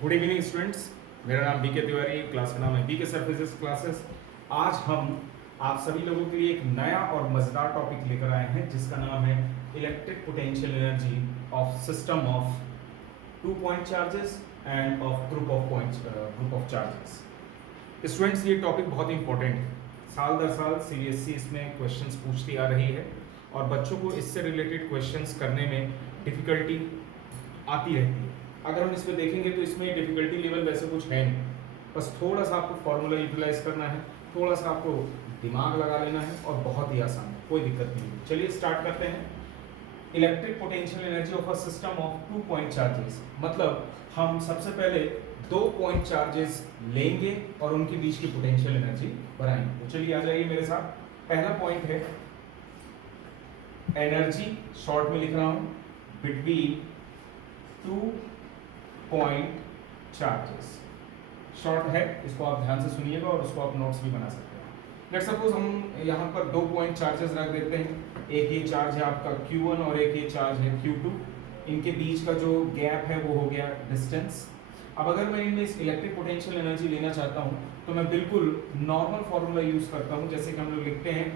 Good evening students. मेरा नाम BK Tiwari, class का नाम है बीके सर फिजिक्स क्लासेस। आज हम आप सभी लोगों के लिए एक नया और मज़ेदार टॉपिक लेकर आए हैं जिसका नाम है electric potential energy of system of 2 point charges end of group of charges. Students, ये टॉपिक बहुत इंपॉर्टेंट है। साल दर साल सीबीएसई इसमें क्वेश्चंस पूछती आ रही है और बच्चों को इससे रिलेटेड क्वेश्चंस करने में डिफ़िकल्टी आती रहती है। अगर हम इसमें देखेंगे तो इसमें डिफ़िकल्टी लेवल वैसे कुछ है नहीं, बस थोड़ा सा आपको फॉर्मूला यूटिलाइज करना है, थोड़ा सा आपको दिमाग लगा लेना है और बहुत ही आसान है, कोई दिक्कत नहीं है। चलिए स्टार्ट करते हैं। Electric potential energy of a system of 2 point charges, मतलब हम सबसे पहले 2 पॉइंट चार्जेस लेंगे और उनके बीच की पोटेंशियल एनर्जी बनाएंगे। तो चलिए आ जाइए मेरे साथ। पहला पॉइंट है एनर्जी, शॉर्ट में लिख रहा हूं, बिटवीन 2 पॉइंट चार्जेस। शॉर्ट है, इसको आप ध्यान से सुनिएगा और उसको आप नोट्स भी बना सकते हैं। लेट सपोज हम यहाँ पर 2 पॉइंट चार्जेस रख देते हैं। एक ये चार्ज है आपका Q1 और एक ये चार्ज है Q2। इनके बीच का जो गैप है वो हो गया डिस्टेंस। अब अगर मैं इनमें इस इलेक्ट्रिक पोटेंशियल एनर्जी लेना चाहता हूँ तो मैं बिल्कुल नॉर्मल फॉर्मूला यूज करता हूँ, जैसे कि हम लोग लिखते हैं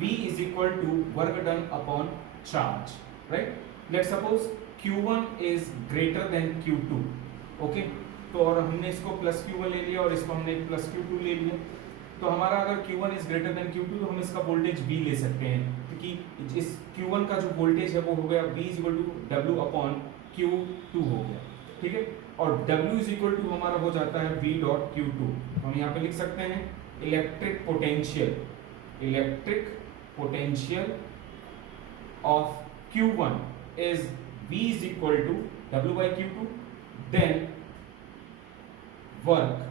V is equal to work done upon charge, right. Let suppose Q1 is greater than Q2, okay. तो और हमने इसको प्लस Q1 ले लिया और इसको हमने प्लस Q2 ले लिया। तो हमारा अगर Q1 is greater than Q2 तो हम इसका वोल्टेज V ले सकते हैं, क्योंकि इस Q1 का जो वोल्टेज है वो हो गया V is equal to W upon Q2 हो गया, ठीक है। और W इज इक्वल टू हमारा हो जाता है V डॉट Q2। हम यहाँ पे लिख सकते हैं electric potential of Q1 is V is equal to W by Q2, then work,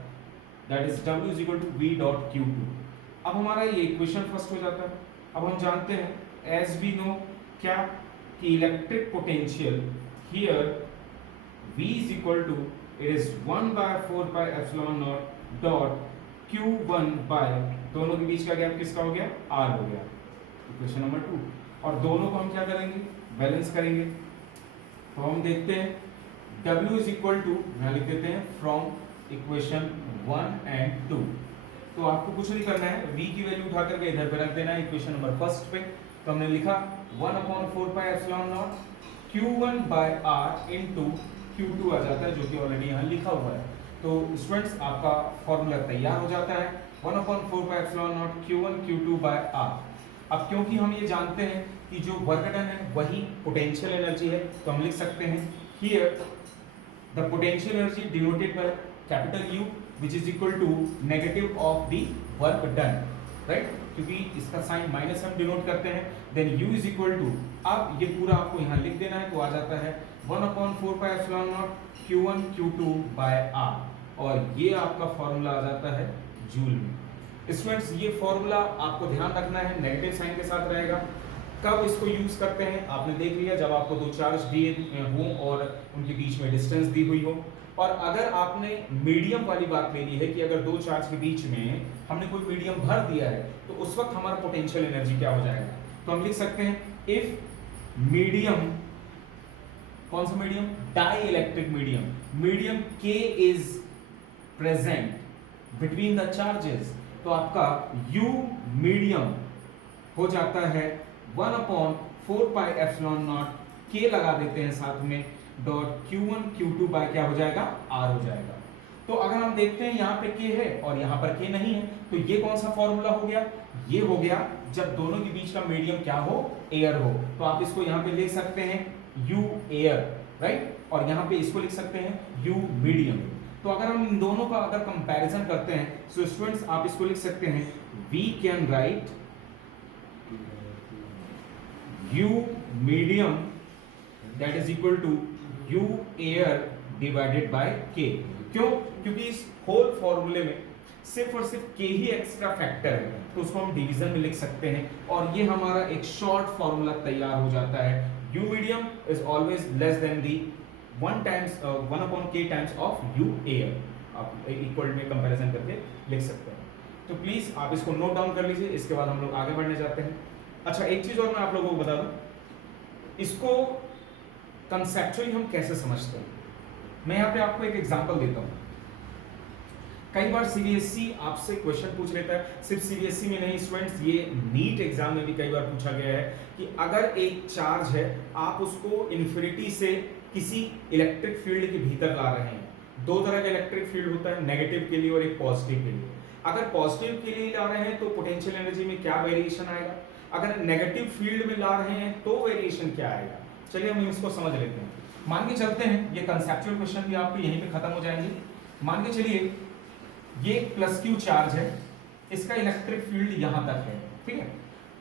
that is W is equal to V dot Q2। अब हमारा ये इक्वेशन फर्स्ट हो जाता है। अब हम जानते हैं as we know क्या कि electric potential here V is equal to it is 1 by 4 pi epsilon naught dot Q1 by, दोनों के बीच का गैप किसका हो गया, R हो गया, इक्वेशन नंबर 2। और दोनों को हम क्या करेंगे, बैलेंस करेंगे। तो हम देखते हैं W इज इक्वल टू, यहाँ लिख देते हैं फ्रॉम इक्वेशन 1 एंड 2। तो आपको कुछ नहीं करना है, V की वैल्यू उठा करके इधर पे रख देना है इक्वेशन नंबर फर्स्ट पे। तो हमने लिखा 1 upon 4 pi epsilon not Q1 by R into Q2 आ जाता है, जो कि ऑलरेडी यहाँ लिखा हुआ है। तो स्टूडेंट्स आपका फॉर्मूला तैयार हो जाता है 1 upon 4 pi epsilon not Q1 Q2 by R। अब क्योंकि हम ये जानते हैं कि जो वर्क डन है वही पोटेंशियल एनर्जी है, तो हम लिख सकते हैं here the potential energy denoted by capital U which is equal to negative of the work done, right. क्योंकि इसका साइन माइनस हम डिनोट करते हैं, then U is equal to, अब ये पूरा आपको यहाँ लिख देना है, तो आ जाता है 1 upon 4 pi epsilon not Q1 Q2 by R, और ये आपका फॉर्मूला आ जाता है जूल में। स्टूडेंट्स, ये फॉर्मूला आपको ध्यान रखना है, नेगेटिव साइन के साथ रहेगा। कब इसको यूज करते हैं आपने देख लिया, जब आपको दो चार्ज दिए हों और उनके बीच में डिस्टेंस दी हुई हो। और अगर आपने मीडियम वाली बात ले ली है कि अगर दो चार्ज के बीच में हमने कोई मीडियम भर दिया है तो उस वक्त हमारा पोटेंशियल एनर्जी क्या हो जाएगा। तो हम लिख सकते हैं इफ मीडियम, कौन सा medium, dielectric medium K is present between the charges, तो आपका U मीडियम हो जाता है 1 upon 4 pi epsilon not K लगा देते हैं साथ में डॉट Q1 Q2 बाय क्या हो जाएगा, R हो जाएगा। तो अगर हम देखते हैं यहाँ पे K है और यहाँ पर K नहीं है, तो ये कौन सा फॉर्मूला हो गया, ये हो गया जब दोनों के बीच का मीडियम क्या हो, एयर हो। तो आप इसको यहाँ पे लिख सकते हैं U एयर, राइट, और यहाँ पे इसको लिख सकते हैं U मीडियम। तो अगर हम इन दोनों का अगर कंपैरिजन करते हैं, सो स्टूडेंट्स आप इसको लिख सकते हैं we can write U medium that is equal to U air divided by K। क्यों, क्योंकि इस होल फॉर्मूले में सिर्फ और सिर्फ K ही एक्स्ट्रा फैक्टर है, तो उसको हम डिवीजन में लिख सकते हैं और ये हमारा एक शॉर्ट फॉर्मूला तैयार हो जाता है। U medium is always less than the 1 upon K times of U air। आप इक्वल में कंपैरिजन करके लिख सकते हैं। तो प्लीज आप इसको नोट डाउन कर लीजिए, इसके बाद हम लोग आगे बढ़ने जाते हैं। अच्छा, एक चीज और मैं आप लोगों को बता दूं, इसको कंसेप्चुअली हम कैसे समझते हैं। मैं यहाँ पे आपको एक एग्जांपल देता हूँ। कई बार सीबीएसई आपसे क्वेश्चन पूछ लेता है, सिर्फ सीबीएसई में नहीं स्टूडेंट्स, ये नीट एग्जाम में भी कई बार पूछा गया है कि अगर एक चार्ज है, आप उसको इन्फिनिटी से किसी इलेक्ट्रिक फील्ड के भीतर ला रहे हैं। दो तरह का इलेक्ट्रिक फील्ड होता है, नेगेटिव के लिए और एक पॉजिटिव के लिए। अगर पॉजिटिव के लिए ला रहे हैं तो पोटेंशियल एनर्जी में क्या वेरिएशन आएगा, अगर नेगेटिव फील्ड में ला रहे हैं तो वेरिएशन क्या आएगा। चलिए हम इसको समझ लेते हैं। मान के चलते हैं, ये कंसेप्चुअल क्वेश्चन भी आपके यहीं पे खत्म हो जाएंगे। मान के चलिए ये प्लस क्यू चार्ज है, इसका इलेक्ट्रिक फील्ड यहां तक है, ठीक है।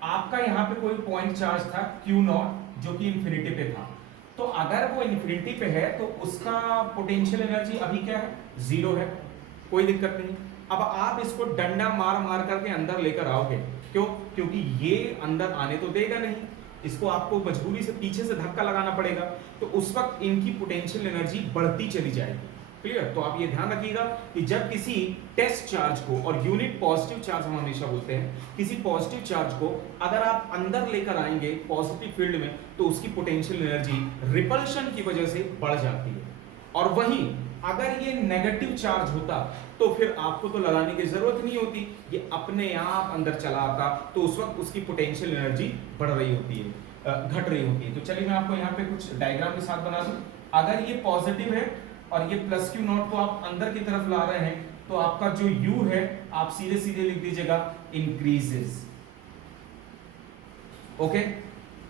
आपका यहाँ पे कोई पॉइंट चार्ज था क्यू नॉट जो कि इंफिनिटी पे था, तो अगर वो इंफिनिटी पे है तो उसका पोटेंशियल एनर्जी अभी क्या है, जीरो है, कोई दिक्कत नहीं। अब आप इसको डंडा मार मार करके अंदर लेकर आओगे, क्यों, क्योंकि ये अंदर आने तो देगा नहीं, इसको आपको मजबूरी से पीछे से धक्का लगाना पड़ेगा, तो उस वक्त इनकी पोटेंशियल एनर्जी बढ़ती चली जाएगी। क्लियर। तो आप ये ध्यान रखिएगा कि जब किसी टेस्ट चार्ज को, और यूनिट पॉजिटिव चार्ज हम हमेशा बोलते हैं, किसी पॉजिटिव चार्ज को अगर आप अंदर लेकर आएंगे पॉजिटिव फील्ड में, तो उसकी पोटेंशियल एनर्जी रिपल्शन की वजह से बढ़ जाती है। और वहीं अगर ये नेगेटिव चार्ज होता तो फिर आपको तो लगाने की जरूरत नहीं होती, ये अपने आप अंदर चला आता, तो उस वक्त उसकी पोटेंशियल एनर्जी बढ़ रही होती है, घट रही होती है। तो चलिए मैं आपको यहाँ पे कुछ डायग्राम के साथ बना दूं। अगर ये पॉजिटिव है और ये प्लस क्यू नॉट को आप अंदर की तरफ ला रहे हैं, तो आपका जो u है आप सीधे सीधे लिख दीजिएगा increases. Okay,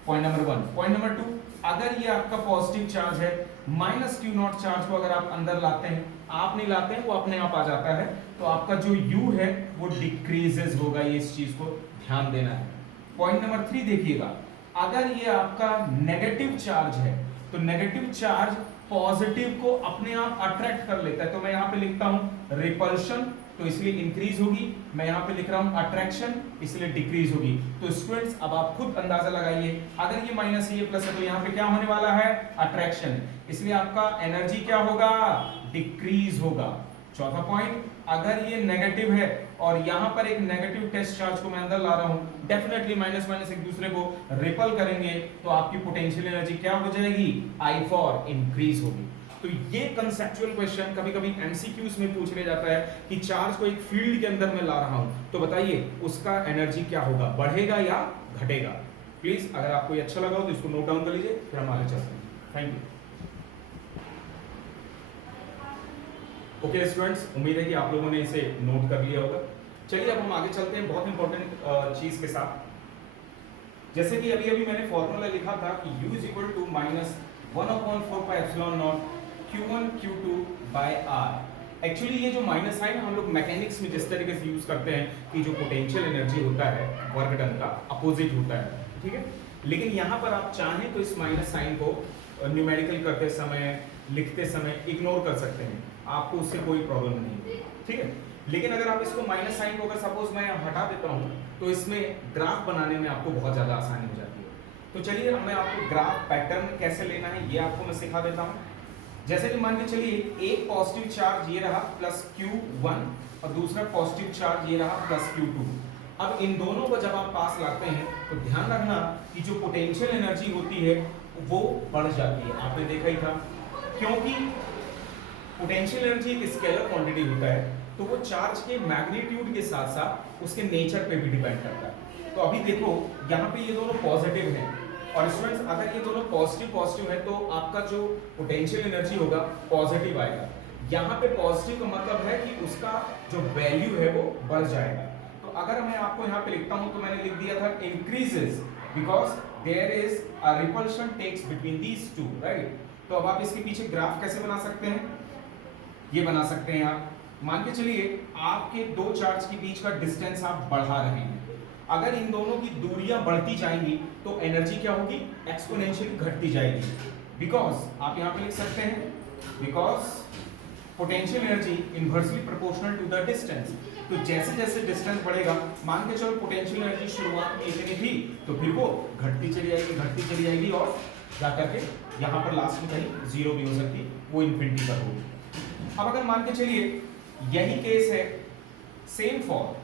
point number 1। Point number 2, अगर ये आपका पॉजिटिव चार्ज है, माइनस क्यू नॉट चार्ज को अगर आप अंदर लाते हैं, आप नहीं लाते हैं, वो अपने आप आ जाता है, तो आपका जो u है वो डिक्रीजेस होगा। ये इस चीज को ध्यान देना है। पॉइंट नंबर 3 देखिएगा, अगर ये आपका नेगेटिव चार्ज है, तो नेगेटिव चार्ज पॉजिटिव को अपने आप अट्रैक्ट कर लेता है, तो मैं यहाँ पे लिखता हूं रिपल्शन, तो इसलिए इंक्रीज होगी। मैं यहाँ पे लिख रहा हूं अट्रैक्शन, इसलिए डिक्रीज होगी। तो स्टूडेंट्स अब आप खुद अंदाजा लगाइए, अगर ये माइनस है ये प्लस है, तो यहाँ पे क्या होने वाला है, अट्रैक्शन, इसलिए आपका एनर्जी क्या होगा, डिक्रीज होगा। चौथा पॉइंट, अगर ये नेगेटिव है और यहाँ पर एक नेगेटिव टेस्ट चार्ज को मैं अंदर ला रहा हूँ, डेफिनेटली माइनस माइनस एक दूसरे को रिपल करेंगे, तो आपकी पोटेंशियल एनर्जी क्या हो जाएगी, आई फॉर इंक्रीज होगी। तो ये कंसेप्चुअल क्वेश्चन कभी कभी एमसीक्यूज में पूछ लिया जाता है कि चार्ज को एक फील्ड के अंदर मैं ला रहा हूँ, तो बताइए उसका एनर्जी क्या होगा, बढ़ेगा या घटेगा। प्लीज अगर आपको ये अच्छा लगा हो तो इसको नोट डाउन कर लीजिए, फिर हम आगे चलते हैं। Thank you. ओके स्टूडेंट्स, उम्मीद है कि आप लोगों ने इसे नोट कर लिया होगा। चलिए अब हम आगे चलते हैं बहुत इंपॉर्टेंट चीज के साथ। जैसे कि अभी अभी मैंने फॉर्मूला लिखा था कि U is equal to minus 1/4 pi epsilon not Q1 Q2 by R। Actually ये जो माइनस साइन हम लोग मैकेनिक्स में जिस तरीके से यूज करते हैं कि जो पोटेंशियल एनर्जी होता है वर्क डन का अपोजिट होता है, ठीक है। लेकिन यहाँ पर आप चाहें तो इस माइनस साइन को न्यूमेरिकल करते समय, लिखते समय इग्नोर कर सकते हैं, आपको उससे कोई प्रॉब्लम नहीं, ठीक है। लेकिन अगर आप इसको माइनस साइन को अगर सपोज मैं हटा देता हूँ, तो इसमें ग्राफ बनाने में आपको बहुत ज़्यादा आसानी हो जाती है। तो चलिए मैं आपको ग्राफ पैटर्न कैसे लेना है ये आपको मैं सिखा देता हूँ। जैसे कि मान के चलिए एक पॉजिटिव चार्ज ये रहा प्लस Q1 और दूसरा पॉजिटिव चार्ज ये रहा प्लस Q2। अब इन दोनों को जब आप पास लाते हैं तो ध्यान रखना कि जो पोटेंशियल एनर्जी होती है वो बढ़ जाती है। आपने देखा ही था, क्योंकि पोटेंशियल एनर्जी एक स्केलर क्वांटिटी होता है, तो वो चार्ज के मैग्नीट्यूड के साथ साथ उसके नेचर पे भी डिपेंड करता है। तो अभी देखो यहाँ पे ये दोनों पॉजिटिव हैं, और स्टूडेंट्स अगर ये दोनों पॉजिटिव पॉजिटिव है तो आपका जो पोटेंशियल एनर्जी होगा पॉजिटिव आएगा। यहाँ पे पॉजिटिव का मतलब है कि उसका जो वैल्यू है वो बढ़ जाएगा। तो अगर मैं आपको यहाँ पे लिखता हूँ तो मैंने लिख दिया था increases because there is a repulsion takes between these two, right. तो अब आप इसके पीछे ग्राफ कैसे बना सकते हैं, ये बना सकते हैं आप। मान के चलिए आपके दो चार्ज के बीच का डिस्टेंस आप बढ़ा रहे हैं, अगर इन दोनों की दूरियां बढ़ती जाएंगी तो एनर्जी क्या होगी, एक्सपोनेंशियली घटती जाएगी। बिकॉज आप यहाँ पे लिख सकते हैं because potential energy inversely proportional to the distance. तो जैसे जैसे डिस्टेंस बढ़ेगा, मान के चलो पोटेंशियल एनर्जी शुरुआत में इतनी थी, तो फिर वो घटती चली जाएगी और जाकर के यहाँ पर लास्ट में कहीं जीरो भी हो सकती, वो इन्फिनिटी पर होगी। अब अगर मान के चलिए यही केस है, सेम फॉर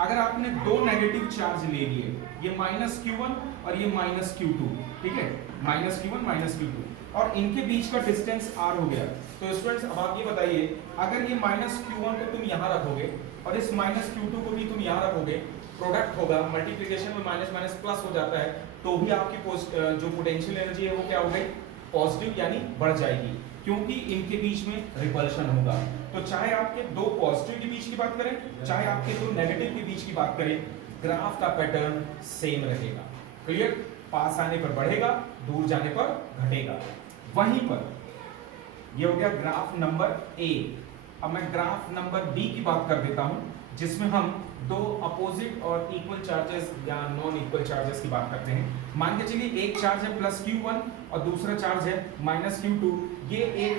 अगर आपने दो नेगेटिव चार्ज ले लिए, ये माइनस Q1 और ये माइनस Q2, ठीक है। माइनस Q1 माइनस Q2 और इनके बीच का डिस्टेंस R हो गया। तो स्टूडेंट्स अब आप ये बताइए, अगर ये माइनस Q1 को तुम यहाँ रखोगे और इस माइनस Q2 को भी तुम यहाँ रखोगे, प्रोडक्ट होगा, मल्टीप्लिकेशन में माइनस माइनस प्लस हो जाता है, तो भी आपकी जो पोटेंशियल एनर्जी है वो क्या हो गई, पॉजिटिव यानी बढ़ जाएगी, क्योंकि इनके बीच में रिपल्शन होगा। तो चाहे आपके दो पॉजिटिव के बीच की बात करें, चाहे आपके दो नेगेटिव के बीच की बात करें, ग्राफ का पैटर्न सेम रहेगा। क्लियर? पास आने पर बढ़ेगा, दूर जाने पर घटेगा। वहीं पर ये हो गया ग्राफ नंबर ए। अब मैं ग्राफ नंबर बी की बात कर देता हूं, जिसमें हम दो अपोजिट और इक्वल चार्जेस या नॉन इक्वल चार्जेस की बात करते हैं। मान के चलिए एक चार्ज है प्लस Q1 और दूसरा चार्ज है माइनस Q2, ये एक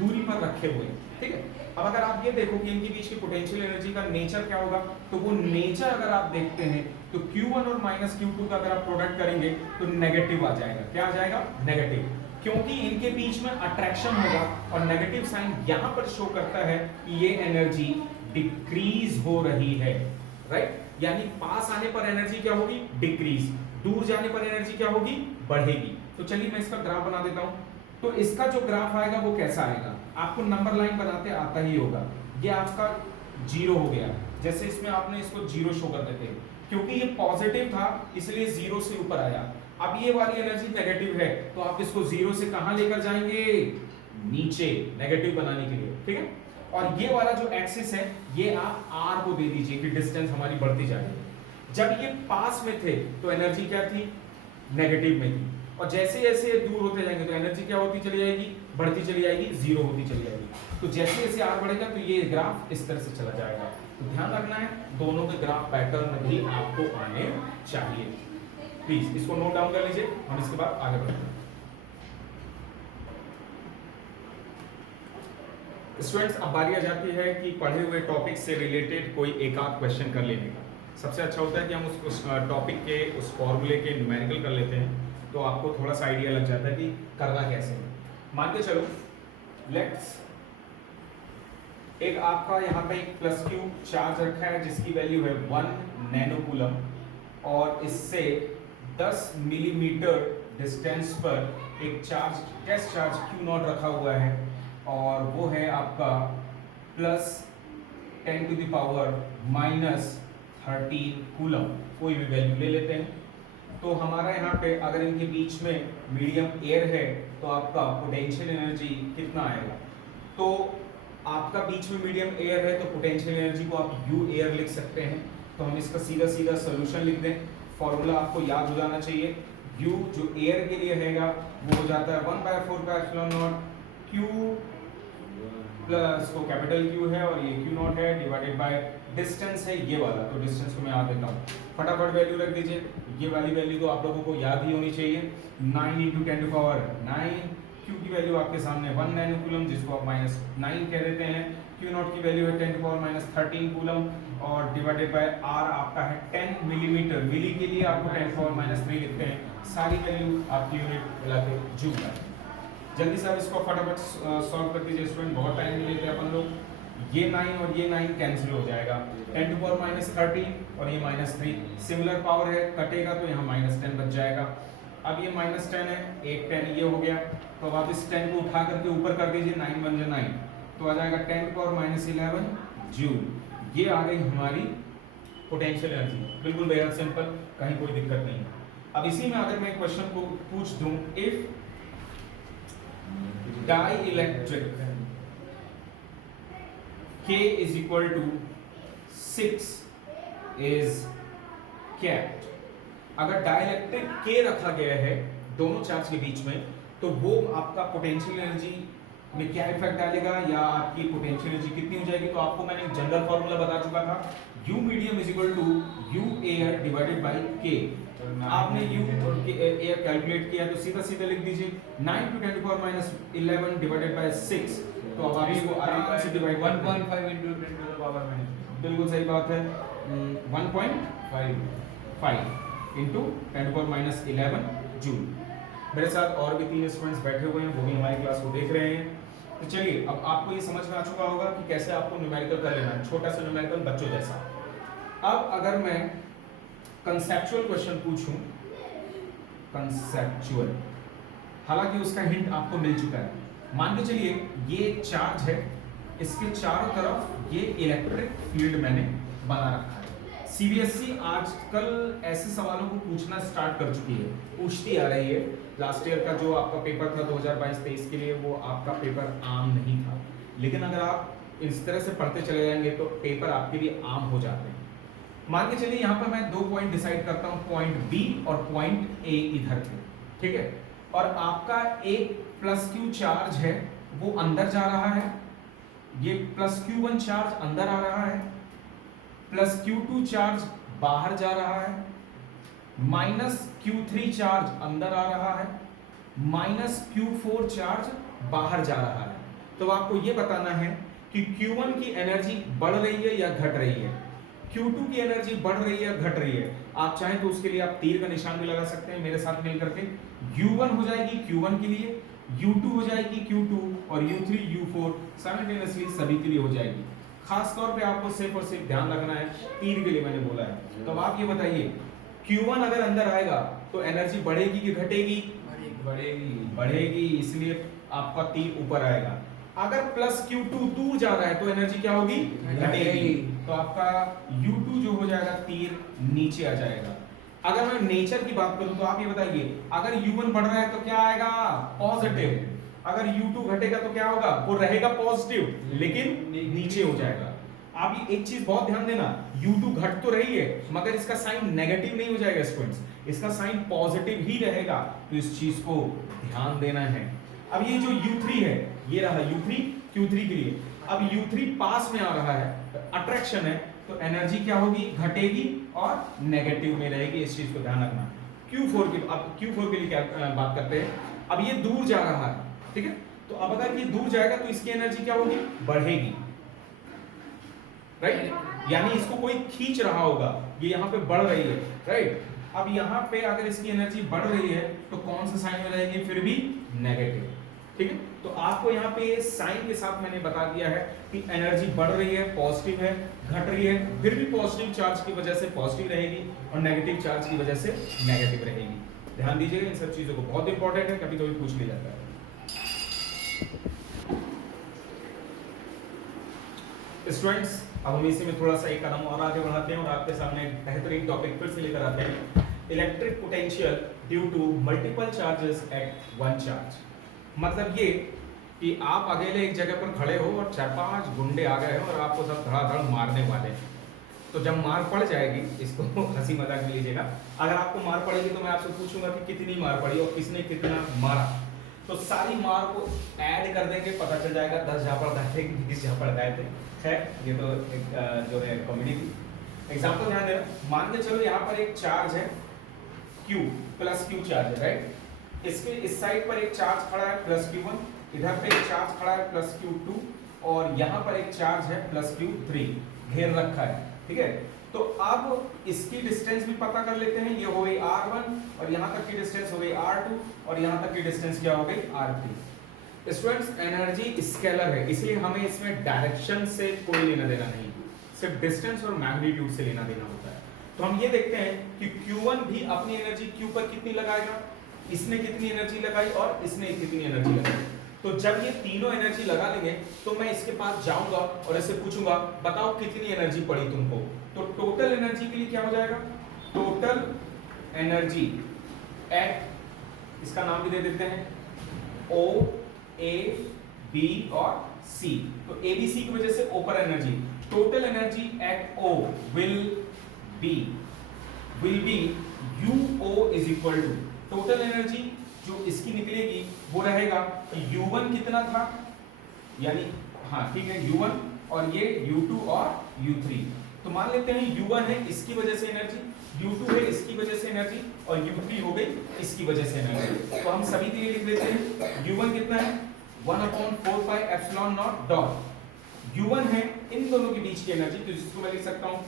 दूरी पर रखे हुए हैं, ठीक है। अब अगर आप ये देखो कि इनके बीच की पोटेंशियल एनर्जी का नेचर क्या होगा, तो वो नेचर अगर आप देखते हैं तो Q1 और माइनस Q2 का अगर आप प्रोडक्ट करेंगे तो नेगेटिव आ जाएगा। क्या आ जाएगा? नेगेटिव, क्योंकि इनके बीच में अट्रैक्शन होगा और नेगेटिव साइन यहां पर शो करता है कि ये एनर्जी डिक्रीज हो रही है, राइट। यानी पास आने पर एनर्जी क्या होगी? डिक्रीज, दूर जाने पर एनर्जी क्या होगी? बढ़ेगी। तो चलिए मैं इसका ग्राफ बना देता हूं। तो इसका जो ग्राफ आएगा वो कैसा आएगा? आपको नंबर लाइन बनाते आता ही होगा। ये आपका जीरो हो गया, जैसे इसमें आपने इसको जीरो शो कर देते, क्योंकि ये पॉजिटिव था इसलिए जीरो से ऊपर आया। अब ये वाली एनर्जी नेगेटिव है, तो आप इसको जीरो से कहां लेकर जाएंगे? नीचे, नेगेटिव बनाने के लिए, ठीक है। और ये वाला जो एक्सिस है ये आप r को दे दीजिए कि डिस्टेंस हमारी बढ़ती जा रही है। जब ये पास में थे तो एनर्जी क्या थी? नेगेटिव में थी, और जैसे जैसे ये दूर होते जाएंगे तो एनर्जी क्या होती चली जाएगी? बढ़ती चली जाएगी, जीरो होती चली जाएगी। तो जैसे जैसे r बढ़ेगा तो ये ग्राफ इस तरह से चला जाएगा। तो ध्यान रखना है, दोनों के ग्राफ पैटर्न भी आपको आने चाहिए। प्लीज इसको नोट डाउन कर लीजिए, हम इसके बाद आगे बढ़ते हैं। स्टूडेंट्स, अब बारी आ जाती है कि पढ़े हुए टॉपिक से रिलेटेड कोई एक आध क्वेश्चन कर लेने का। सबसे अच्छा होता है कि हम उस टॉपिक के उस फॉर्मूले के न्यूमेरिकल कर लेते हैं, तो आपको थोड़ा सा आइडिया लग जाता है कि करना कैसे है। मान के चलो, लेट्स एक आपका यहाँ पे एक प्लस Q चार्ज रखा है जिसकी वैल्यू है 1 नैनो कूलम, और इससे 10 मिलीमीटर डिस्टेंस पर एक चार्ज, टेस्ट चार्ज Q0 रखा हुआ है, और वो है आपका plus 10 to the power minus 13 coulomb. कोई भी वैल्यू ले लेते हैं। तो हमारा यहाँ पे अगर इनके बीच में मीडियम एयर है तो आपका पोटेंशियल एनर्जी कितना आएगा? तो आपका बीच में मीडियम एयर है तो पोटेंशियल एनर्जी को आप U एयर लिख सकते हैं। तो हम इसका सीधा सीधा सोल्यूशन लिख दें। फॉर्मूला आपको याद हो जाना चाहिए। U जो एयर के लिए रहेगा वो हो जाता है 1/4 Q प्लस को कैपिटल Q है और ये Q0 है, डिवाइडेड बाय डिस्टेंस है ये वाला। तो डिस्टेंस को मैं यहाँ देता हूँ, फटाफट वैल्यू रख दीजिए। ये वाली वैल्यू तो आप लोगों को याद ही होनी चाहिए, 9 × 10⁹। Q की वैल्यू आपके सामने 1 नैनो कूलम, जिसको आप -9 कह देते हैं। Q0 की वैल्यू है 10⁻−13 कूलम, और डिवाइडेड बाय R आपका है 10 मिलीमीटर। मिली के लिए आपको 10⁻³ लिखते हैं। सारी वैल्यू आपकी यूनिट मिला के जूल है। जल्दी से आप इसको फटाफट सॉल्व कर दीजिए स्टूडेंट, बहुत टाइम नहीं लेते अपन लोग। ये 9 और ये 9 कैंसिल हो जाएगा, 10⁻³ और ये -3, सिमिलर पावर है, कटेगा तो यहाँ -10 बच जाएगा। अब ये -10 है, एक 10 ये हो गया। तो अब आप इस 10 को उठा करके ऊपर कर दीजिए, 9 1 9, तो आ जाएगा 10⁻11 जूल। ये आ गई हमारी पोटेंशियल एनर्जी। बिल्कुल बेहद सिंपल, कहीं कोई दिक्कत नहीं। अब इसी में अगर मैं क्वेश्चन को पूछ दूं, if dielectric K is equal to 6 is kept, अगर डाइलेक्ट्रिक K रखा गया है दोनों चार्ज के बीच में, तो वो आपका पोटेंशियल एनर्जी में क्या इफेक्ट डालेगा या आपकी पोटेंशियल एनर्जी कितनी हो जाएगी? तो आपको मैंने एक जनरल फॉर्मूला बता चुका था, U medium is equal to U air divided by K। आपने U एयर कैलकुलेट किया तो सीधा सीधा लिख दीजिए 9 × 10⁻11 डिवाइडेड बाय 6। तो अब आप इसको आराम से डिवाइड 1.5 × 10 to the power -3। बिल्कुल सही बात है, 1.5 × 10⁻11 जूल। मेरे साथ और भी 3 स्टूडेंट्स बैठे हुए हैं, वो भी हमारी क्लास को देख रहे हैं। तो चलिए, अब आपको ये समझ में आ चुका होगा कि कैसे आपको न्यूमेरिकल कर लेना है, छोटा सा न्यूमेरिकल बच्चों जैसा। अब अगर मैं कंसेप्चुअल क्वेश्चन पूछूं, कंसेप्चुअल हालांकि उसका हिंट आपको मिल चुका है। मान के चलिए ये चार्ज है, इसके चारों तरफ ये इलेक्ट्रिक फील्ड मैंने बना रखा है। सीबीएसई आजकल ऐसे सवालों को पूछना स्टार्ट कर चुकी है, पूछती आ रही है। लास्ट ईयर का जो आपका पेपर था 2022-23 के लिए, वो आपका पेपर आम नहीं था, लेकिन अगर आप इस तरह से पढ़ते चले जाएंगे तो पेपर आपके लिए आम हो जाते हैं। मान के चलिए यहाँ पर मैं 2 पॉइंट डिसाइड करता हूँ, पॉइंट बी और पॉइंट ए इधर पे, ठीक है। और आपका एक प्लस क्यू चार्ज है वो अंदर जा रहा है, ये प्लस Q1 चार्ज अंदर आ रहा है, प्लस Q2 चार्ज बाहर जा रहा है, माइनस Q3 चार्ज अंदर आ रहा है, माइनस Q4 चार्ज बाहर जा रहा है। तो आपको ये बताना है कि Q1 की एनर्जी बढ़ रही है या घट रही है, Q2 की एनर्जी बढ़ रही है या घट रही है। आप चाहें तो उसके लिए आप तीर का निशान भी लगा सकते हैं मेरे साथ मिलकर के। U1 हो जाएगी Q1 के लिए, U2 हो जाएगी Q2 और U3 U4 साइमल्टेनियसली सभी के लिए हो जाएगी। खास तौर पे आपको सिर्फ और सिर्फ ध्यान रखना है तीर के लिए मैंने बोला है। तो अब आप ये बताइए Q1 अगर अंदर आएगा तो एनर्जी बढ़ेगी कि घटेगी? बढ़ेगी। बढ़ेगी, इसलिए आपका तीर ऊपर आएगा। अगर प्लस Q2 दूर जा रहा है तो एनर्जी क्या होगी? घटेगी। तो आपका U2 जो हो जाएगा तीर नीचे आ जाएगा। अगर मैं नेचर की बात करूं तो आप ये बताइए अगर U1 बढ़ रहा है तो क्या आएगा? पॉजिटिव। अगर U2 घटेगा तो क्या होगा? वो रहेगा पॉजिटिव लेकिन नीचे हो जाएगा। आप ये एक चीज बहुत ध्यान देना, U2 घट तो रही है मगर इसका साइन नेगेटिव नहीं हो जाएगा स्टूडेंट्स, इसका साइन पॉजिटिव ही रहेगा। तो इस चीज को ध्यान देना है। अब ये जो U3 है, ये रहा U3 Q3 के लिए। अब U3 पास में आ रहा है, अट्रैक्शन है, तो एनर्जी क्या होगी? घटेगी और नेगेटिव में रहेगी। इस चीज को ध्यान रखना। Q4 के लिए क्या बात करते हैं? अब ये दूर जा रहा है, ठीक है। तो अब अगर ये दूर जाएगा तो इसकी एनर्जी क्या होगी? बढ़ेगी, राइट। यानी इसको कोई खींच रहा होगा, ये यहाँ पे बढ़ रही है, राइट। अब यहाँ पे अगर इसकी एनर्जी बढ़ रही है तो कौन सा साइन में रहेगी? फिर भी नेगेटिव, ठीक है। तो आपको यहाँ पे साइन के साथ मैंने बता दिया है कि एनर्जी बढ़ रही है, पॉजिटिव है, घट रही है, फिर भी पॉजिटिव चार्ज की वजह से पॉजिटिव रहेगी और नेगेटिव चार्ज की वजह से नेगेटिव रहेगी। ध्यान दीजिएगा इन सब चीजों को, बहुत इंपॉर्टेंट है, कभी कभी पूछ लिया जाता है। स्टूडेंट्स अब हम इसी में थोड़ा सा एक कदम और आगे बढ़ाते हैं और आपके सामने एक बेहतरीन टॉपिक फिर से लेकर आते हैं, electric potential due to multiple charges at one charge. मतलब ये कि आप अकेले एक जगह पर खड़े हो और 4-5 गुंडे आ गए हो और आपको सब धड़ाधड़ मारने वाले हैं। तो जब मार पड़ जाएगी, इसको हंसी मजाक में लीजिएगा, अगर आपको मार पड़ेगी तो मैं आपसे पूछूंगा कि कितनी मार पड़ी और किसने कितना मारा। तो सारी मार को ऐड कर देंगे, पता चल जाएगा 10 झापड़ खाए थे कि 20 झापड़ खाए थे। खैर ये तो एक जो है कॉमेडी थी। एग्जाम्पल ध्यान देना, मान के चलो यहाँ पर एक चार्ज है Q, प्लस Q चार्ज है, राइट। इसके इस साइड पर एक चार्ज खड़ा है प्लस Q1, इधर पे एक चार्ज खड़ा है प्लस Q2 और यहाँ पर एक चार्ज है प्लस Q3 घेर रखा है, ठीक है। तो अब इसकी डिस्टेंस भी पता कर लेते हैं, ये हो गई R1 और यहाँ तक की डिस्टेंस हो गई R2 और यहाँ तक की डिस्टेंस क्या हो गई? R3। स्टूडेंट्स एनर्जी स्केलर है, इसलिए हमें इसमें डायरेक्शन से कोई लेना देना नहीं, सिर्फ डिस्टेंस और मैग्नीट्यूड से लेना देना होता है। तो हम ये देखते हैं कि Q1 भी अपनी एनर्जी Q पर कितनी लगाएगा, इसने कितनी एनर्जी लगाई और इसने कितनी एनर्जी लगाई। तो जब ये तीनों एनर्जी लगा लेंगे तो मैं इसके पास जाऊंगा और इससे पूछूंगा बताओ कितनी एनर्जी पड़ी तुमको। तो टोटल एनर्जी के लिए क्या हो जाएगा? टोटल एनर्जी एट, इसका नाम भी दे देते हैं O, A, B और C। तो A, B, C की वजह से O पर energy, total energy at O will be UO is equal to total energy जो इसकी निकलेगी वो रहेगा U1 कितना था, यानी हाँ ठीक है U1 और ये U2 और U3। तो मान लेते हैं U1 है इसकी वजह से एनर्जी, U2 है इसकी वजह से एनर्जी और U3 हो गई इसकी वजह से एनर्जी। तो हम सभी के लिए लिख लेते हैं U1 कितना है 1/4 pi epsilon not dot U1 है इन दोनों के बीच की एनर्जी, तो जिसको मैं लिख सकता हूं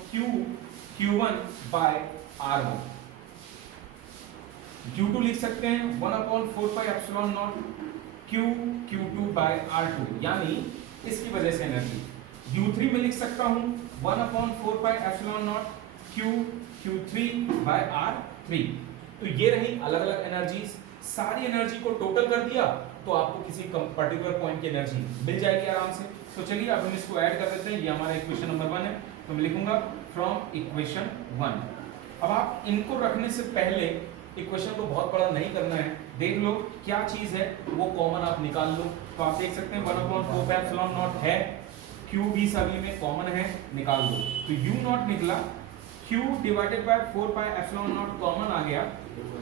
Q1 बाय R1। U2 लिख सकते हैं 1/4 pi epsilon not Q2 by R2, यानी इसकी वजह से एनर्जी। U3 में लिख सकता हूं 1/4 pi epsilon not Q3 by R3। तो ये रही अलग अलग एनर्जीज। सारी एनर्जी को टोटल कर दिया तो आपको किसी पर्टिकुलर पॉइंट की एनर्जी मिल जाएगी आराम से। तो चलिए अब हम इसको ऐड कर देते हैं। ये हमारा इक्वेशन नंबर 1 है, तो मैं लिखूंगा फ्रॉम इक्वेशन 1। अब आप इनको रखने से पहले इक्वेशन को बहुत बड़ा नहीं करना है, देख लो क्या चीज है वो कॉमन आप निकाल लो। तो आप देख सकते हैं 1/4πε0 है, Q भी सभी में कॉमन है, निकाल दो। तो U0 निकला, Q डिवाइडेड बाय 4πε0 कॉमन आ गया,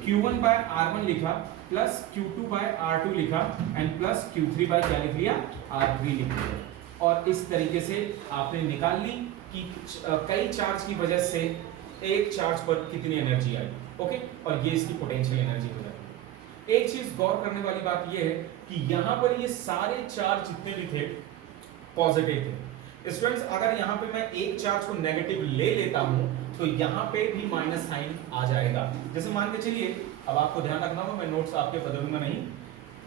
Q1/R1 लिखा प्लस Q2/R2 लिखा एंड प्लस Q3 क्या लिख लिया, R3 लिख लिया। और इस तरीके से आपने निकाल ली कि कई चार्ज की वजह से एक चार्ज पर कितनी एनर्जी आई। ओके, और ये इसकी पोटेंशियल एनर्जी हो जाती है। एक चीज गौर करने वाली बात ये है कि यहाँ पर ये सारे चार्ज जितने भी थे पॉजिटिव थे। स्टूडेंट्स अगर यहाँ पे मैं एक चार्ज को नेगेटिव ले लेता हूँ तो यहाँ पे भी माइनस साइन आ जाएगा। जैसे मान के चलिए, अब आपको ध्यान रखना होगा, मैं नोट्स आपके बदलूंगा नहीं,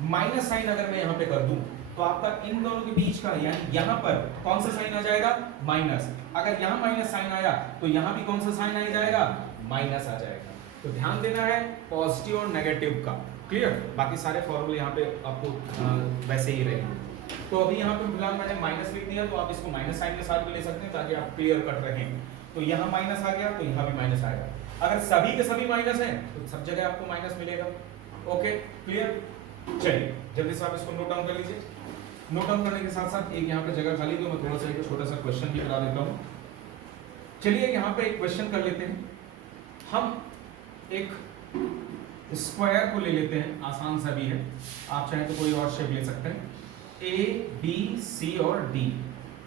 माइनस साइन अगर मैं यहाँ पे कर दूं तो आपका इन दोनों के बीच का यानी यहाँ पर कौन सा साइन आ जाएगा, माइनस। अगर यहाँ माइनस साइन आया तो यहाँ भी कौन सा साइन आ जाएगा, माइनस आ जाएगा। तो ध्यान देना है पॉजिटिव और नेगेटिव का, क्लियर। बाकी सारे फॉर्मूले यहाँ पे आपको वैसे ही रहेंगे। तो अभी यहाँ पे फिलहाल मैंने माइनस लिख दिया, तो आप इसको माइनस साइन के साथ भी ले सकते हैं ताकि आप क्लियर कट रहें। तो यहाँ माइनस आ गया तो यहाँ भी माइनस आएगा। अगर सभी के सभी माइनस हैं तो सब जगह आपको माइनस मिलेगा। Okay, clear. चलिए जल्दी से आप इसको नोट डाउन कर लीजिए। नोट डाउन करने के साथ साथ एक यहाँ पे जगह खाली, तो मैं थोड़ा सा एक छोटा सा क्वेश्चन भी करा देता हूँ। चलिए यहाँ पे एक क्वेश्चन कर लेते हैं। हम एक स्क्वायर को ले लेते हैं, आसान सा भी है, आप चाहें तो कोई और शेप ले सकते हैं। A, B, C और D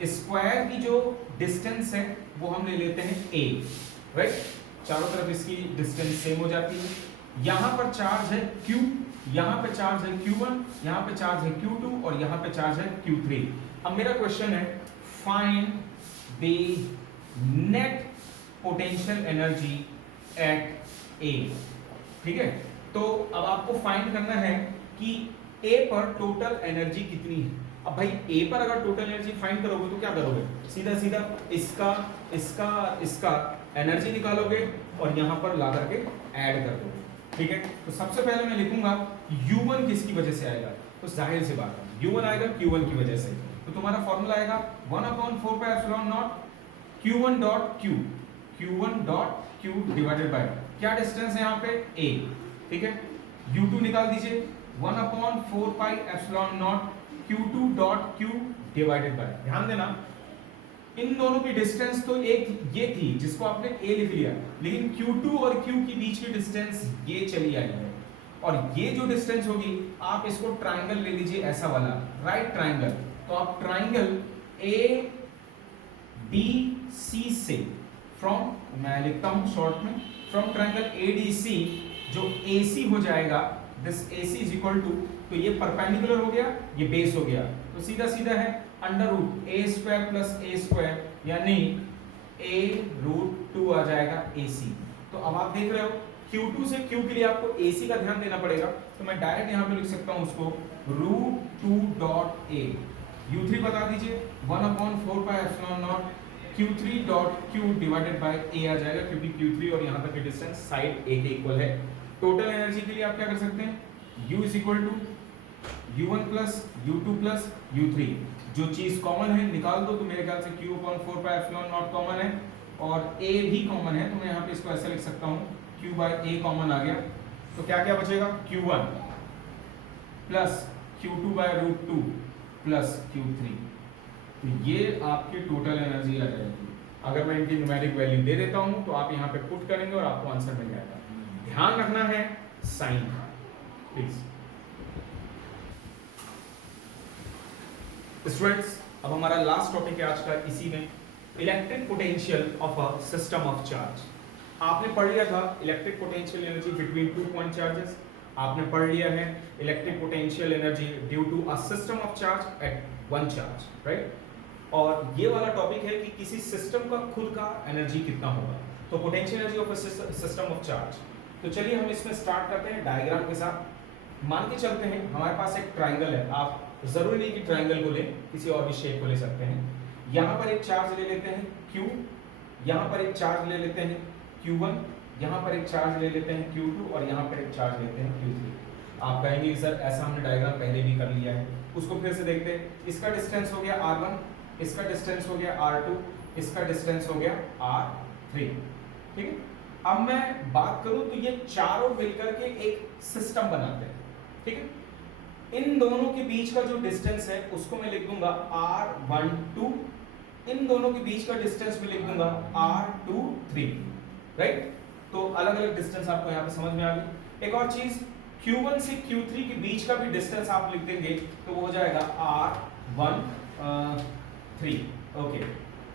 स्क्वायर की जो डिस्टेंस है वो हम ले लेते हैं A, राइट। चारों तरफ इसकी डिस्टेंस सेम हो जाती है। यहाँ पर चार्ज है Q, यहाँ पे चार्ज है Q1, यहाँ पे चार्ज है Q2 और यहाँ पे चार्ज है Q3। अब मेरा क्वेश्चन है find the net potential energy at A, ठीक है। तो अब आपको फाइंड करना है कि A पर टोटल एनर्जी कितनी है। अब भाई A पर अगर टोटल एनर्जी फाइंड करोगे तो क्या करोगे, सीधा सीधा इसका इसका इसका एनर्जी निकालोगे और यहाँ पर ला करके ऐड कर दोगे, ठीक है। तो सबसे पहले मैं लिखूंगा U1 किसकी वजह से आएगा, तो जाहिर सी बात है U1 आएगा Q1 की वजह से। तो तुम्हारा फॉर्मूला आएगा 1/4πε0 Q1 dot Q divided bye क्या डिस्टेंस है यहाँ पे A, ठीक है। U2 निकाल दीजिए 1/4πε0 Q2 dot Q divided bye. ध्यान देना इन दोनों की डिस्टेंस तो एक ये थी जिसको आपने A लिख लिया, लेकिन Q2 और Q की बीच की डिस्टेंस ये चली आई है। और ये जो डिस्टेंस होगी आप इसको ट्राइंगल ले लीजिए, ऐसा वाला राइट ट्राइंगल। तो आप ट्राइंगल ADC से फ्रॉम, मैं लिखता हूं शॉर्ट में, फ्रॉम ट्राइंगल ADC जो AC हो जाएगा, this AC is equal to, तो ये परपेंडिकुलर हो गया, ये बेस हो गया, तो सीधा सीधा है √a² प्लस a² यानी a√2 आ जाएगा AC। तो अब आप देख रहे हो Q2 से Q के लिए आपको AC का ध्यान देना पड़ेगा, तो मैं डायरेक्ट यहाँ पे लिख सकता हूँ उसको √2 डॉट A। U3 बता दीजिए 1/4πε0 Q3 dot Q divided by A आ जाएगा, क्योंकि Q3 और यहाँ तक की डिस्टेंस साइड A के इक्वल है। टोटल एनर्जी के लिए आप क्या कर सकते हैं, U is equal to U1 plus U2 plus U3, जो चीज कॉमन है निकाल दो। तो मेरे ख्याल से Q/4πε0 कॉमन है और A भी कॉमन है, तो मैं यहाँ पे इसको ऐसे लिख सकता हूँ Q/A कॉमन आ गया। तो क्या क्या बचेगा, Q1 plus Q2/√2 plus Q3। तो ये आपकी टोटल एनर्जी आ जाएगी। अगर मैं इनकी न्यूमेरिक वैल्यू दे देता हूँ तो आप यहाँ पे पुट करेंगे और आपको आंसर मिल जाएगा। ध्यान रखना है साइन, प्लीज। स्टूडेंट्स अब हमारा लास्ट टॉपिक है आज का, इसी में electric potential of a system of charge. आपने पढ़ लिया था electric potential energy between 2 point charges, आपने पढ़ लिया है electric potential energy due to a system of charge at one charge, right. और ये वाला टॉपिक है कि किसी सिस्टम का खुद का एनर्जी कितना होगा, तो potential energy of a system of charge. तो चलिए हम इसमें स्टार्ट करते हैं डायग्राम के साथ। मान के चलते हैं हमारे पास एक ट्राइंगल है, आप जरूरी नहीं कि ट्राइंगल को लें, किसी और भी शेप को ले सकते हैं। यहाँ पर एक चार्ज ले लेते हैं Q, यहाँ पर एक चार्ज ले लेते हैं Q1, यहाँ पर एक चार्ज ले लेते हैं Q2 और यहाँ पर एक चार्ज लेते हैं Q3। आप कहेंगे कि सर ऐसा हमने डायग्राम पहले भी कर लिया है, उसको फिर से देखते हैं। इसका डिस्टेंस हो गया r1, इसका डिस्टेंस हो गया r2, इसका डिस्टेंस हो गया r3, ठीक है। अब मैं बात करूं तो ये चारों मिलकर के एक सिस्टम बनाते हैं, ठीक है। इन दोनों के बीच का जो डिस्टेंस है उसको मैं लिख दूंगा r12, इन दोनों के बीच का डिस्टेंस मैं लिख दूंगा r23, राइट। तो अलग अलग डिस्टेंस आपको यहाँ पे समझ में आ गई। एक और चीज, Q1 से Q3 के बीच का भी डिस्टेंस आप लिख देंगे तो वो हो जाएगा r13, ओके।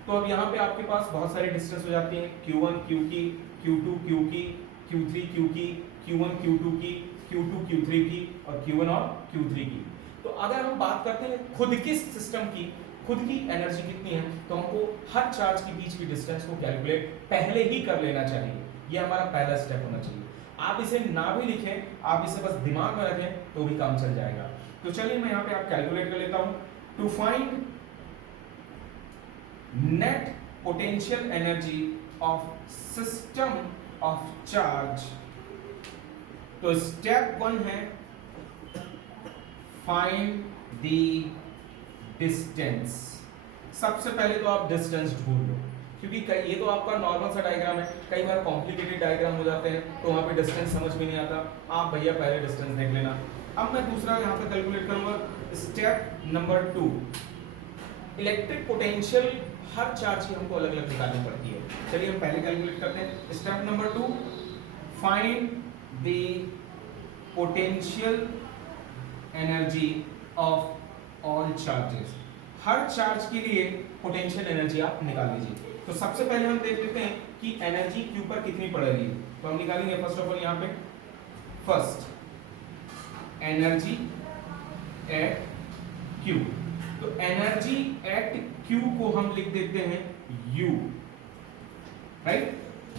तो अब यहाँ पे आपके पास बहुत सारे डिस्टेंस हो जाती हैं, Q1 Q की, Q2 Q की, Q3 Q की, Q1 Q2 की, Q2 Q3 की और Q1 और Q3 की। तो अगर हम बात करते हैं खुद की सिस्टम की, खुद की एनर्जी कितनी है, तो हमको हर चार्ज के बीच की डिस्टेंस को कैलकुलेट पहले ही कर लेना चाहिए। ये हमारा पहला स्टेप होना चाहिए। आप इसे ना भी लिखें, आप इसे बस दिमाग में रखें तो भी काम चल जाएगा। तो चलिए मैं यहाँ पे आप कैलकुलेट कर लेता हूँ। To find net potential energy of system of charge, तो स्टेप 1 है फाइंड द डिस्टेंस। सबसे पहले तो आप डिस्टेंस ढूंढ लो, क्योंकि ये तो आपका नॉर्मल सा डायग्राम है, कई बार कॉम्प्लिकेटेड डायग्राम हो जाते हैं तो वहां पे डिस्टेंस समझ में नहीं आता। आप भैया पहले डिस्टेंस देख लेना। अब मैं दूसरा यहाँ पे कैलकुलेट करूंगा, स्टेप नंबर 2, इलेक्ट्रिक पोटेंशियल हर चार्ज की हमको अलग अलग निकालनी पड़ती है। चलिए हम पहले कैलकुलेट करते हैं। Step number 2, find the potential energy of all charges. Her charge के लिए पोटेंशियल एनर्जी आप निकाल लीजिए। तो सबसे पहले हम देख लेते हैं कि एनर्जी क्यू पर कितनी पड़ रही है। तो हम निकालेंगे फर्स्ट ऑफ ऑल यहाँ पे फर्स्ट एनर्जी एट क्यू। तो एनर्जी एट क्यू को हम लिख देते हैं U, right.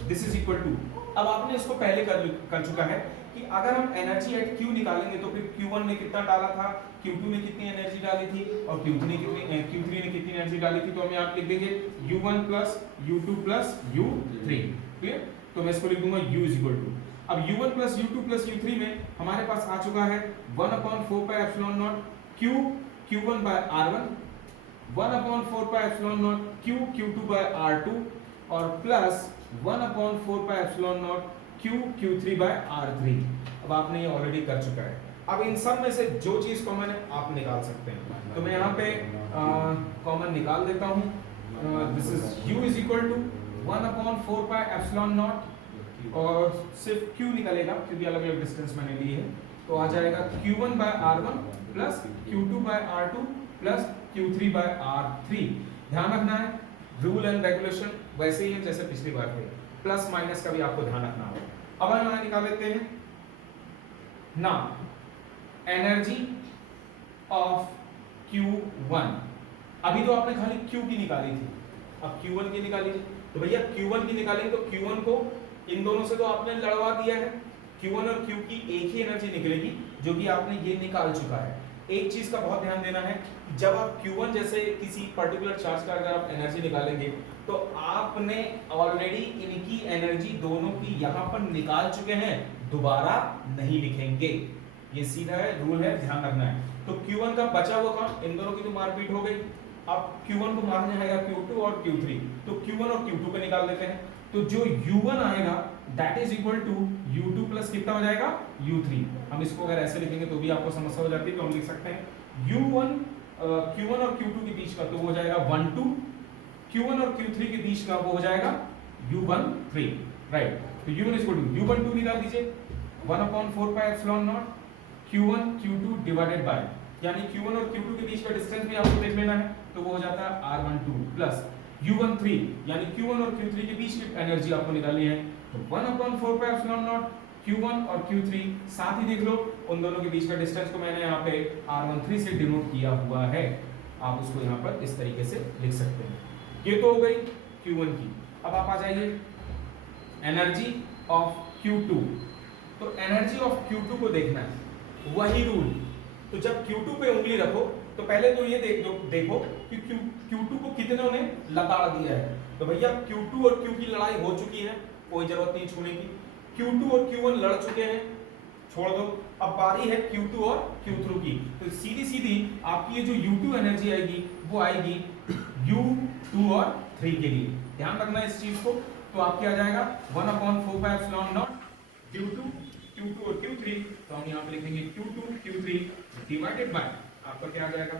This is equal to, अब आपने इसको पहले कर चुका है कि अगर हम एनर्जी एट क्यू निकालेंगे तो फिर Q1 ने कितना डाला था, Q2 ने कितनी एनर्जी डाली थी और Q3 ने कितनी एनर्जी डाली थी। तो हम यहाँ लिख देंगे U1 plus U2 plus U3, clear. तो मैं इसको लिख दूंगा U इज इक्वल टू, अब U1 plus U2 plus U3 में हमारे पास आ चुका है 1/4 pi epsilon not Q Q1 by R1, 1/4 pi epsilon not Q Q2 by R2 और plus 1/4 pi epsilon not Q Q3 by R3। अब आपने ये already कर चुका है। अब इन सब में से जो चीज कॉमन है आप निकाल सकते हैं। तो मैं यहाँ पे कॉमन निकाल देता हूँ। This is U is equal to 1/4 pi epsilon not और सिर्फ Q निकलेगा क्योंकि अलग अलग डिस्टेंस मैंने लिए है। तो आ जाएगा Q1 by R1 plus Q2 by R2 plus Q3 by R3। ध्यान रखना है रूल एंड रेगुलेशन वैसे ही है जैसे पिछली बार थे, प्लस माइनस का भी आपको ध्यान रखना होगा। अब हम यहाँ निकाल लेते हैं ना एनर्जी ऑफ Q1। अभी तो आपने खाली Q की निकाली थी, अब Q1 की निकाली। तो भैया Q1 की निकालेंगे तो Q1 को इन दोनों से तो आपने लड़वा दिया है, Q1 और Q की एक ही एनर्जी निकलेगी जो कि आपने ये निकाल चुका है। एक चीज का बहुत ध्यान देना है, जब आप Q1 जैसे किसी पर्टिकुलर चार्ज का अगर आप एनर्जी निकालेंगे तो आपने ऑलरेडी इनकी एनर्जी दोनों की यहाँ पर निकाल चुके हैं, दोबारा नहीं लिखेंगे। ये सीधा है, रूल है, ध्यान रखना है। तो Q1 का बचा हुआ काम, इन दोनों की तो मारपीट हो गई। अब Q1 को मारने आएगा Q2 और Q3, तो Q1 और Q2 को निकाल देते हैं। तो जो U1 आएगा that is equal to U2 plus कितना हो जाएगा U3। हम इसको अगर ऐसे लिखेंगे तो भी आपको समस्या हो जाती है, तो हम लिख सकते हैं Q1 और Q2 के बीच का तो वो हो जाएगा 1 2, Q1 और Q3 के बीच का वो हो जाएगा U13, राइट। तो U1 इक्वल टू U12 निकाल दीजिए 1/4 pi epsilon not Q1 Q2 divided by, यानी Q1 और Q2 के बीच का डिस्टेंस भी आपको देख लेना है, तो वो हो जाता है R12 प्लस U13 यानी Q1 और Q3 के बीच की एनर्जी आपको निकालनी है, तो 1/4 पाई एप्सिलॉन नॉट Q1 और Q3 साथ ही देख लो, उन दोनों के बीच का डिस्टेंस को मैंने यहाँ पे R13 से डिनोट किया हुआ है। आप उसको यहाँ पर इस तरीके से लिख सकते हैं। ये तो हो गई Q1 की। अब आप आ जाइए एनर्जी ऑफ Q2। तो एनर्जी ऑफ Q2 को देखना है, वही रूल। तो जब Q2 पे उंगली रखो तो पहले तो ये देखो कि Q2 को कितनों ने लताड़ दिया है। तो भैया Q2 और Q की लड़ाई हो चुकी है, कोई जरूरत नहीं छूने की। Q2 और Q1 लड़ चुके हैं, छोड़ दो। अब बारी है Q2 और Q3 की, तो सीधी सीधी आपकी ये जो U2 एनर्जी आएगी वो आएगी U2 और 3 के लिए। ध्यान रखना इस चीज को। तो आपके आ जाएगा 1/4πε0 Q2 Q2 और Q3, तो हम यहाँ पे लिखेंगे Q2 Q3 डिवाइडेड बाय आपका क्या आ जाएगा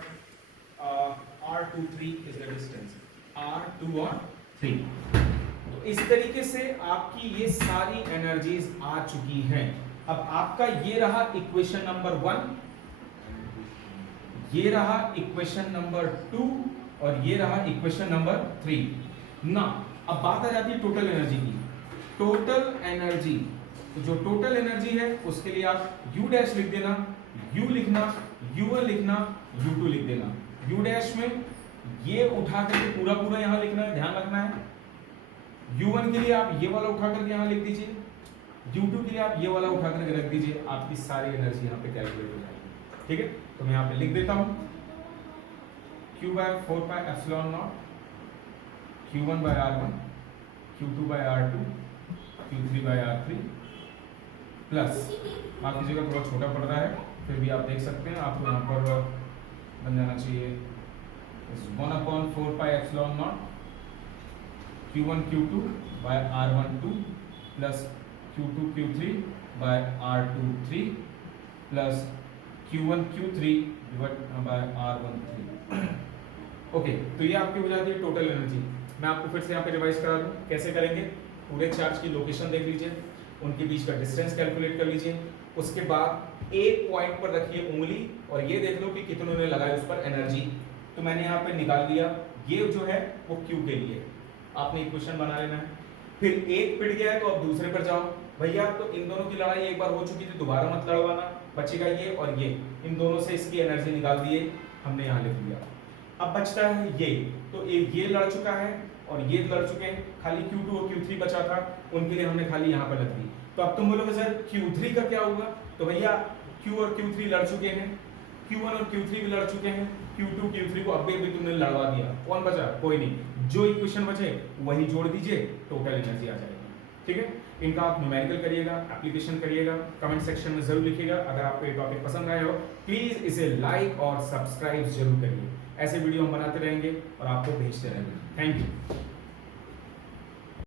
R23 is the distance, R2 और 3। तो इस तरीके से आपकी ये सारी एनर्जीज आ चुकी हैं। अब आपका ये रहा इक्वेशन नंबर 1, ये रहा इक्वेशन नंबर 2 और ये रहा इक्वेशन नंबर 3 ना। अब बात आ जाती है टोटल एनर्जी की। टोटल एनर्जी, तो जो टोटल एनर्जी है उसके लिए आप U डैश लिख देना, U लिखना, U1 लिखना, U2 लिख देना। U डैश में ये उठा करके पूरा पूरा यहां लिखना है, ध्यान रखना है। U1 के लिए आप ये वाला उठा करके यहां लिख दीजिए, U2 के लिए आप ये वाला उठा करके रख दीजिए, आपकी सारी एनर्जी यहां पे कैलकुलेट हो जाएगी। ठीक है, तो मैं यहां पे लिख देता हूं Q/4πε0 Q1/R1 Q2/R2 Q3/R3 plus, माफ कीजिएगा थोड़ा छोटा पड़ रहा है, फिर भी आप देख सकते हैं, आपको यहाँ पर बन जाना चाहिए 1/4πε0 Q1 Q2 by R12 plus Q2 Q3 by R23 plus Q1 Q3 by R13। Okay, तो ये आपकी हो जाती है टोटल एनर्जी। मैं आपको फिर से यहाँ पे रिवाइज करा दूँ कैसे करेंगे। पूरे चार्ज की लोकेशन देख लीजिए, उनके बीच का डिस्टेंस कैलकुलेट कर लीजिए, उसके बाद एक पॉइंट पर रखिए उंगली और ये देख लो कि कितनों ने लगाई उस पर एनर्जी। तो मैंने यहाँ पे निकाल दिया, ये जो है वो Q के लिए, आपने इक्वेशन बना लेना है। फिर एक पिट गया है तो अब दूसरे पर जाओ भैया, तो इन दोनों की लड़ाई एक बार हो चुकी थी, दोबारा मत लड़वाना, बचेगा ये और ये, इन दोनों से इसकी एनर्जी निकाल दिए, हमने यहाँ लिख लिया। अब बचता है ये, तो ये लड़ चुका है और ये लड़ चुके हैं, खाली Q2 और Q3 बचा था, उनके लिए हमने खाली यहाँ पर लग दी। तो अब तुम बोलोगे सर Q3 का क्या होगा, तो भैया Q और Q3 लड़ चुके हैं, Q1 और Q3 भी लड़ चुके हैं, Q2 Q3 को अब भी तुमने लड़वा दिया, कौन बचा, कोई नहीं, जो इक्वेशन बचे वही जोड़ दीजिए, टोटल एनर्जी आ जाएगी। ठीक है, इनका आप न्यूमेरिकल करिएगा, एप्लीकेशन करिएगा, कमेंट सेक्शन में जरूर लिखिएगा। अगर आपको ये टॉपिक पसंद आया हो प्लीज इसे लाइक और सब्सक्राइब जरूर करिए। ऐसे वीडियो हम बनाते रहेंगे और आपको भेजते रहेंगे। Thank you.